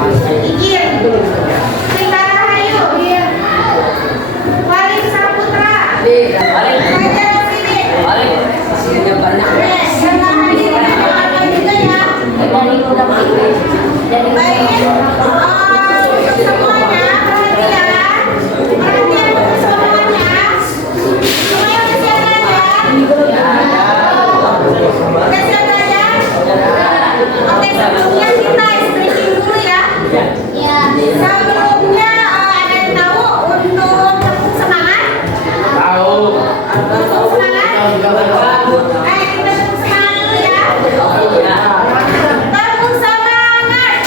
Ikir. Singkara Hayu. Wali Saputra. Fajar Siddiq. Baik, untuk semuanya perhatian untuk semuanya. Semuanya udah siap belajar? Udah siap belajar? Oke, sebelumnya kita stretching dulu ya. Sebelumnya ada yang tahu untuk tepuk semangat? Tepuk semangat? Kita tepuk semangat dulu ya. Tepuk semangat.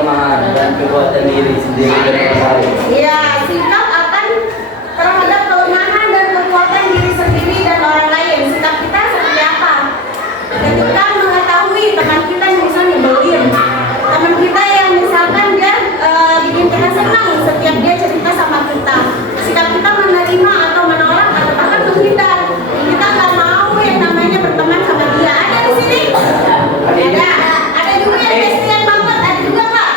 kelemahan dan kekuatan diri sendiri dan orang lain. Iya, sikap akan terhadap kelemahan dan kekuatan diri sendiri dan orang lain. Sikap kita seperti apa? Ketika mengetahui teman kita yang misalnya nyebelin, teman kita yang misalkan dia bikin kita senang setiap dia cerita sama kita, sikap kita menerima atau menolak atau bahkan menghindar. Kita nggak mau yang namanya berteman sama dia. Ada di sini? Ada juga yang Christian banget. Ada juga nggak?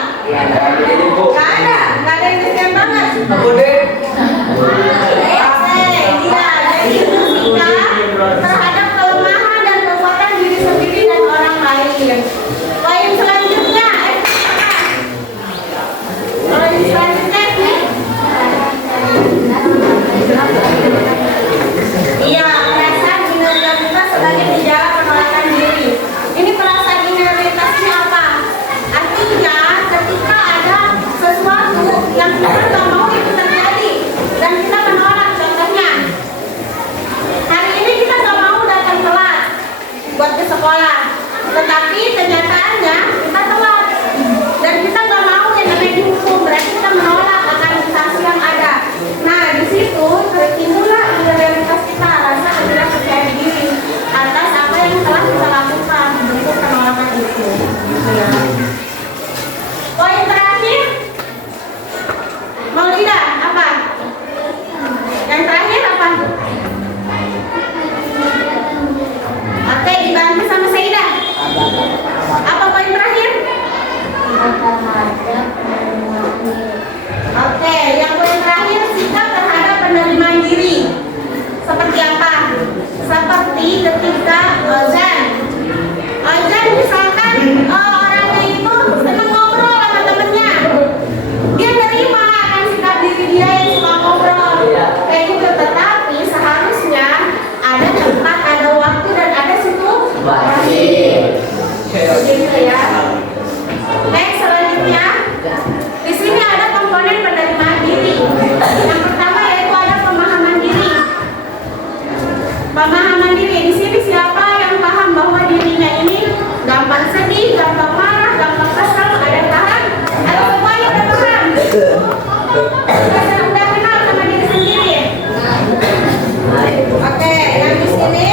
Nggak ada yang Christian banget. Aku deh. Jadi sikap terhadap kelemahan dan kekuatan diri sendiri dan orang lain. Poin selanjutnya, iya, perasaan minoritas sebagai gejala penolakan diri. Ini perasaan minoritasnya apa? Artinya ketika ada sesuatu yang kita nggak mau itu terjadi dan kita menolak. Contohnya, hari ini kita nggak mau datang telat buat ke sekolah, tetapi kenyataannya kita telat dan kita nggak mau yang namanya dihukum, berarti kita menolak akan sanksi yang ada. Nah, di situ timbullah realitas kita, rasa tidak percaya diri atas apa yang telah kita lakukan, bentuk penolakan itu. Ya. Poin terakhir, Maulida, apa? Yang terakhir apa? Oke, dibantu sama Saidah. Apa poin terakhir? Oke, yang poin terakhir sikap terhadap penerimaan diri. Seperti apa? Seperti ketika Ozan misalkan orangnya itu senang ngobrol sama temennya, dia nerima akan sikap diri dia yang suka ngobrol kayak gitu, tetapi seharusnya ada tempat, ada waktu dan ada situasi. Begitu ya. Next, selanjutnya di sini ada komponen penerimaan diri. Yang pertama yaitu ada pemahaman diri. Pemahaman diri di sini siapa yang paham bahwa dirinya ini gampang sedih, gampang marah, gampang kesal, ada yang paham? Atau semuanya udah paham? Udah kenal sama diri sendiri? Oke, yang di sini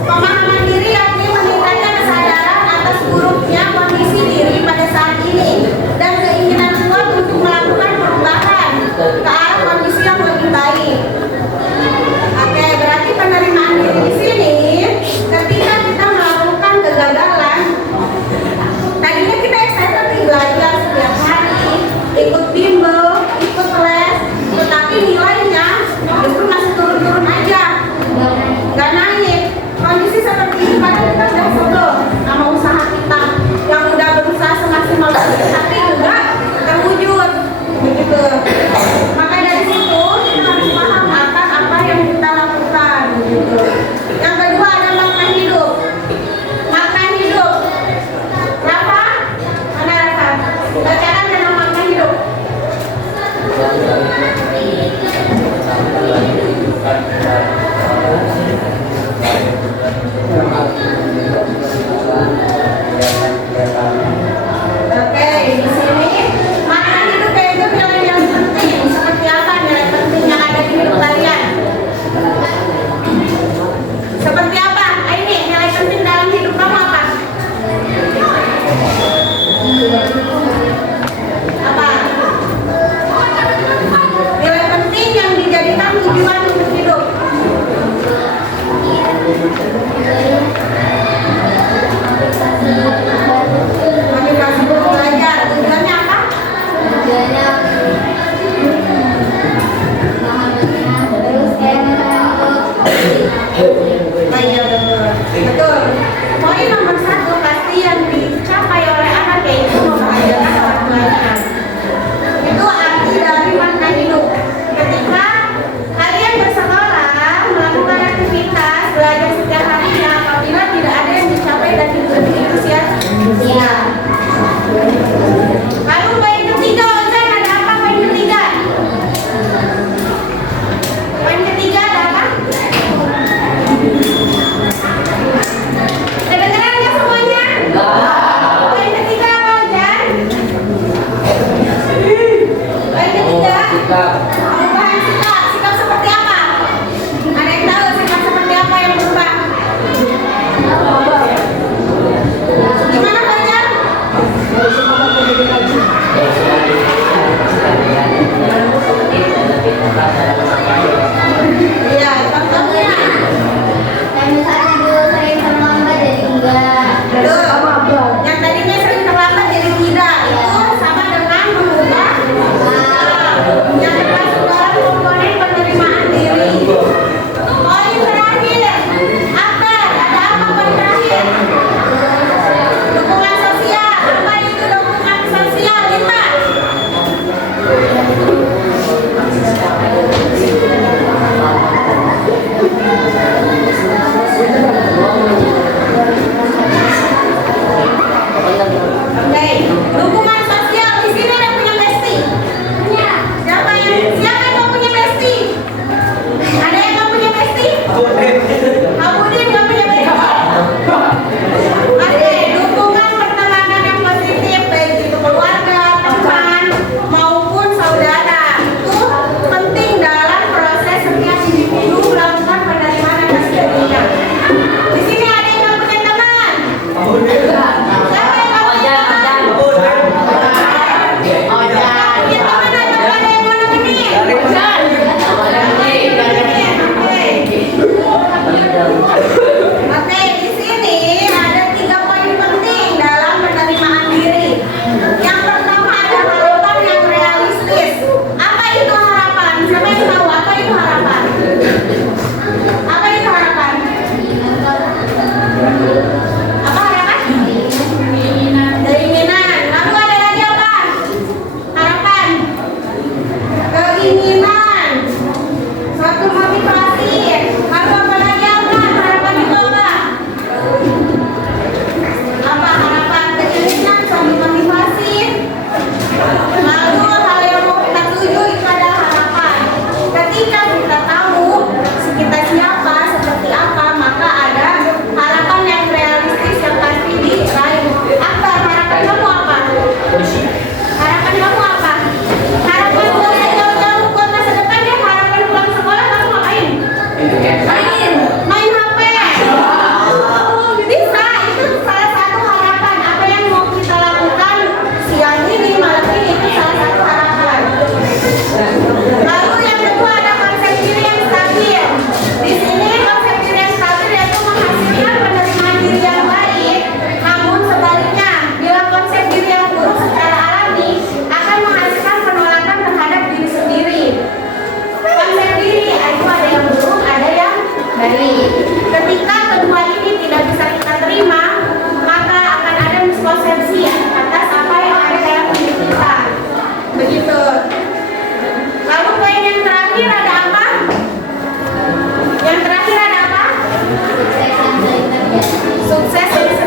pemahaman diri yakni meningkatkan kesadaran atas buruknya kondisi diri pada saat ini dan keinginan kuat untuk melakukan perubahan ke arah kondisi yang lebih baik. Oke, berarti penerimaan diri di sini ketika kita melakukan kegagalan, tadinya kita excited nih belajar setiap hari, ikut bimbel, ikut les,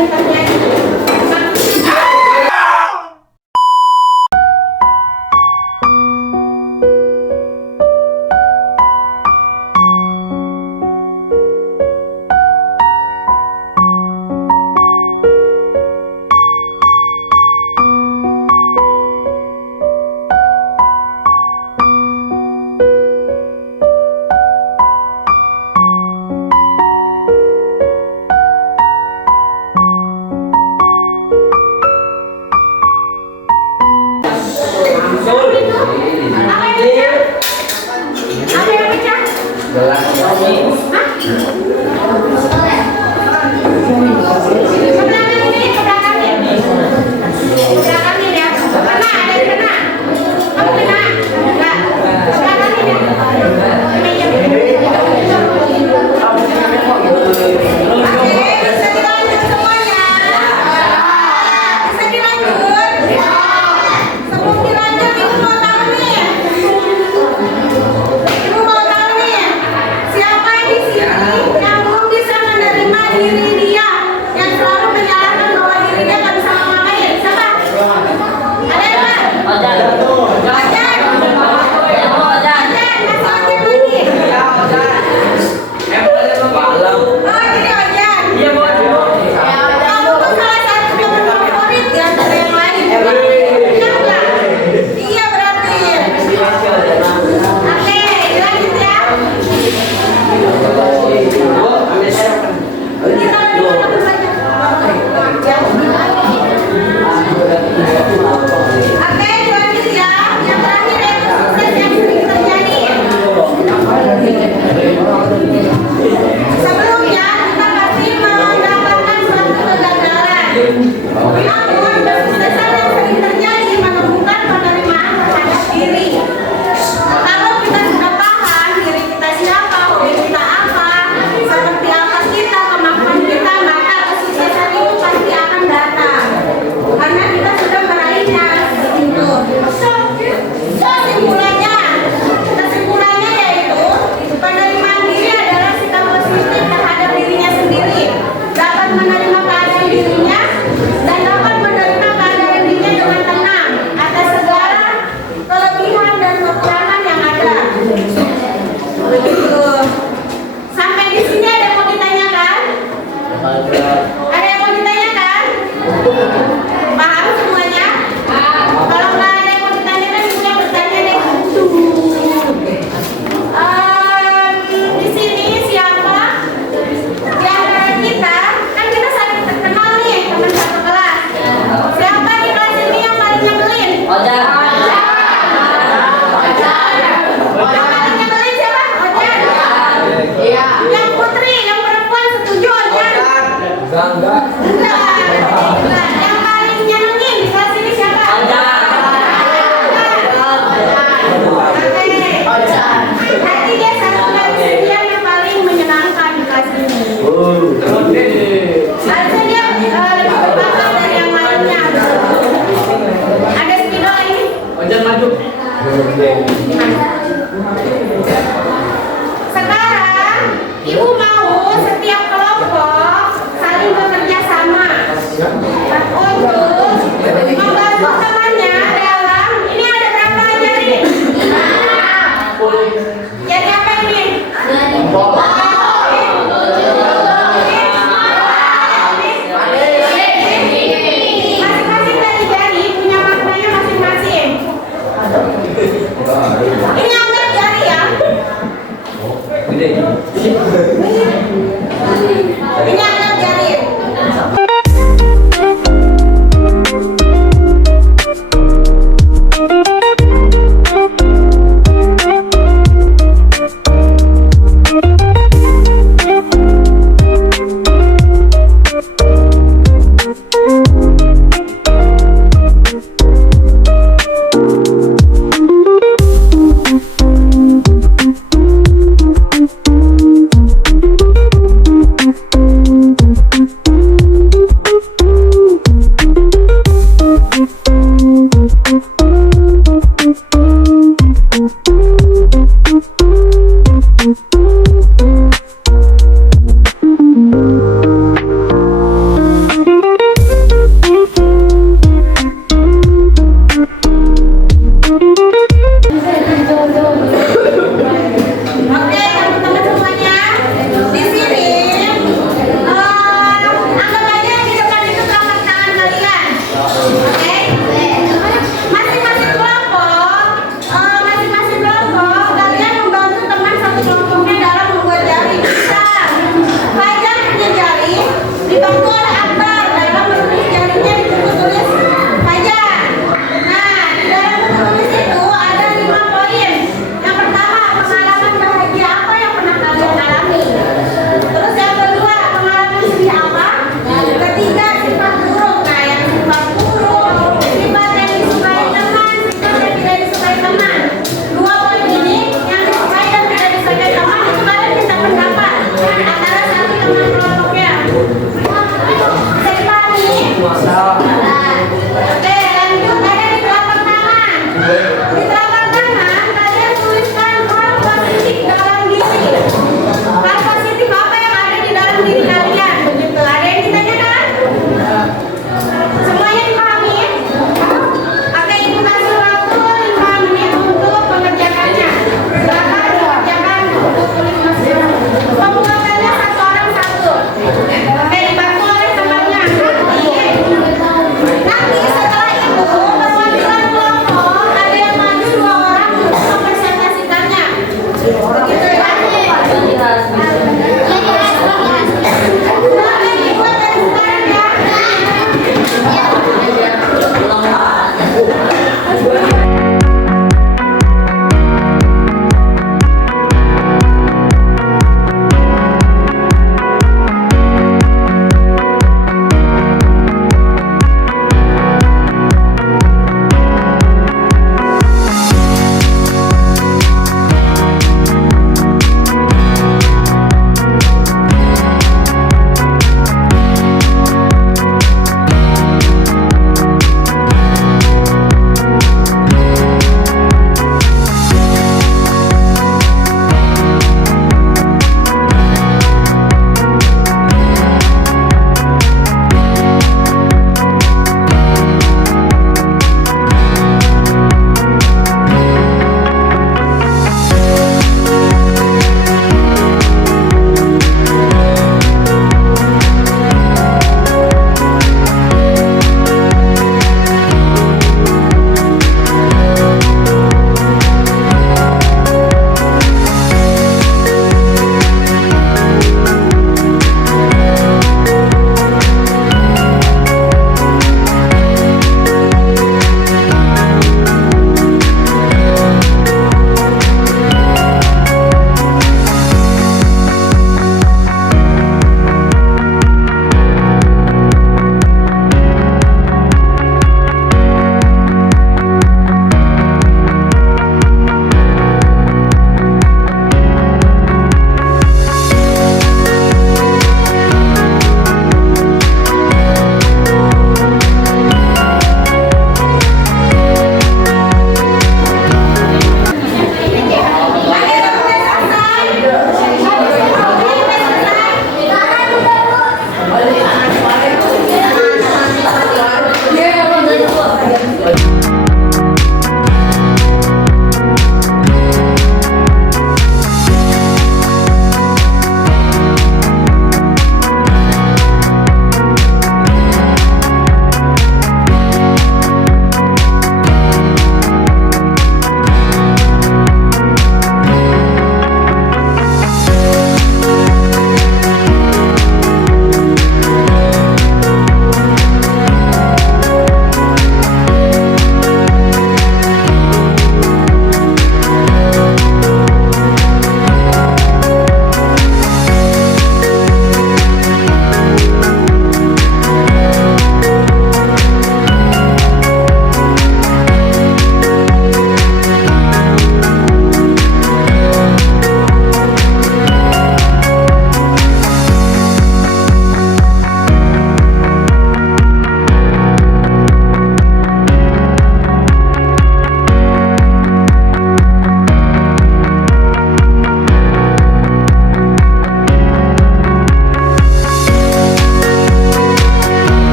sering terjadi. Apa yang pecah? Gelas kopi. Hah? Ke belakang ini, ke belakang ini. Ke belakang ini ya. Kena, ada yang kena. Kamu kena? Enggak. Ke belakang ini. Oke, bisa dilanjut semuanya. Bisa dilanjut. Sebelum dilanjut, ibu mau tahu nih. Ibu mau tahu nih, siapa di sini yang belum bisa menerima diri dia, yang selalu menyalahkan bahwa dirinya nggak bisa ngapain? Siapa? Ada yang nggak? Ojan. Ojan. Ojan. Masih Ojan lagi. Oh, jadi Ojan. Kamu tuh salah satu teman favorit di antara yang lain. Benar nggak? Iya berarti. Oke, lanjut ya. Kita lanjut saja. Oke, lanjut ya. Yang terakhir yaitu sukses yang sering terjadi. Sebelumnya kita pasti mendapatkan suatu kegagalan. Namun kesuksesan yang sering terjadi menemukan penerimaan terhadap diri. Kalau kita sudah paham diri kita siapa, hobi kita apa, seperti apa kita, kemampuan kita, maka kesuksesan itu pasti akan datang. Karena kita sudah meraihnya. Kesimpulannya yaitu penerimaan diri adalah sikap positif terhadap dirinya sendiri, dapat menerima keadaan dirinya dan dapat menerima keadaan dirinya dengan tenang atas segala kelebihan dan kekurangan yang ada. Begitu. Sampai di sini ada yang mau ditanyakan? Ada yang mau ditanyakan? Paham semuanya? Kalau nggak ada yang mau ditanyakan, ibunya bertanya deh. Di sini siapa di antara kita? Kan kita saling terkenal nih, teman satu kelas. Siapa di kelas ini yang paling nyebelin? Yang paling nyebelin siapa? Ojan. Yang putri, yang perempuan setuju Ojan? Enggak. Yang paling nyenengin di kelas ini siapa? Berarti dia satu dari sekian yang paling menyenangkan di kelas ini. Harusnya dia lebih berbakat dari yang lainnya. Ada spidol ini? Sekarang ibu mau setiap kelompok saling bekerja sama untuk membantu temannya dalam ini ada berapa jari? Jari apa ini? Masing-masing dari jari punya maknanya masing-masing. Ini anggap jari ya. Ini anggap jari.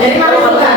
Jadi mana juga?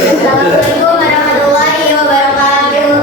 Assalamualaikum warahmatullahi wabarakatuh.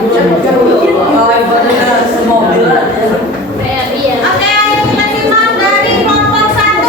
Oke, ayo kita simak dari kelompok 1.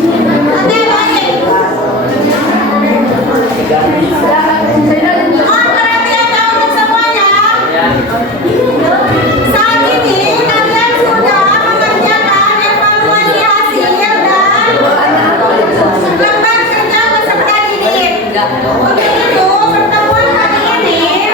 Oke, baik. Mohon perhatian untuk semuanya. Saat ini kalian sudah mengerjakan evaluasi hasil dan lembar kerja peserta didik. Untuk itu, pertemuan hari ini